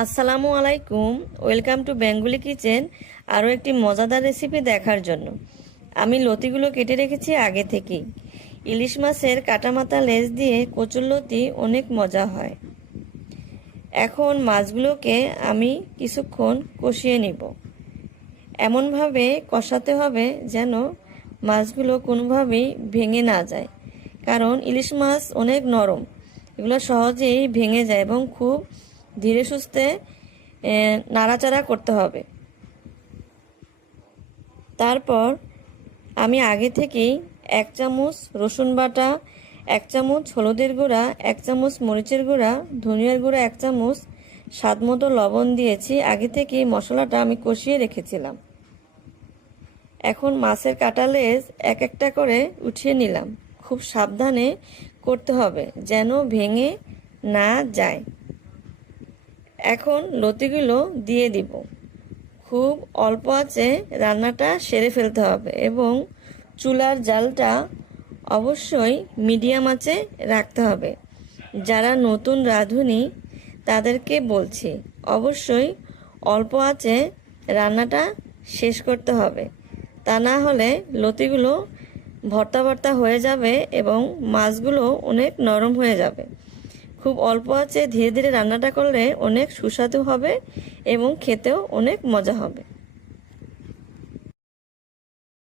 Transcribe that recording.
আসসালামু আলাইকুম, welcome to Bengali kitchen. আরও একটি মজাদার রেসিপি দেখার জন্য আমি লতিগুলো কেটে রেখেছি আগে থেকেই। ইলিশ মাছের কাটামাথা লেজ দিয়ে কচুরলতি অনেক মজা হয়। এখন মাছগুলোকে আমি কিছুক্ষণ কষিয়ে নিব। এমনভাবে কষাতে হবে যেন মাছগুলো কোনোভাবেই ভেঙে না যায়, কারণ ইলিশ মাছ অনেক নরম, এগুলো সহজেই ভেঙে যায় এবং খুব ধীরে সুস্থে নাড়াচাড়া করতে হবে। তারপর আমি আগে থেকেই 1 চামচ রসুন বাটা, 1 চামচ হলুদের গুঁড়া, 1 চামচ মরিচের গুঁড়া, ধনিয়ার গুঁড়া 1 চামচ, স্বাদ মতো লবণ দিয়েছি। আগে থেকেই মশলাটা আমি কষিয়ে রেখেছিলাম। এখন মাছের কাটা লেজ এক একটা করে উঠিয়ে নিলাম। খুব সাবধানে করতে হবে যেন ভেঙে না যায়। এখন লতিগুলো দিয়ে দিব। খুব অল্প আঁচে রান্নাটা সেরে ফেলতে হবে এবং চুলার জালটা অবশ্যই মিডিয়াম আঁচে রাখতে হবে। যারা নতুন রাঁধুনি তাদেরকে বলছি, অবশ্যই অল্প আঁচে রান্নাটা শেষ করতে হবে, তা না হলে লতিগুলো ভর্তা ভর্তা হয়ে যাবে এবং মাছগুলো অনেক নরম হয়ে যাবে। খুব অল্প আঁচে ধীরে ধীরে রান্নাটা করলে অনেক সুস্বাদু হবে এবং খেতেও অনেক মজা হবে।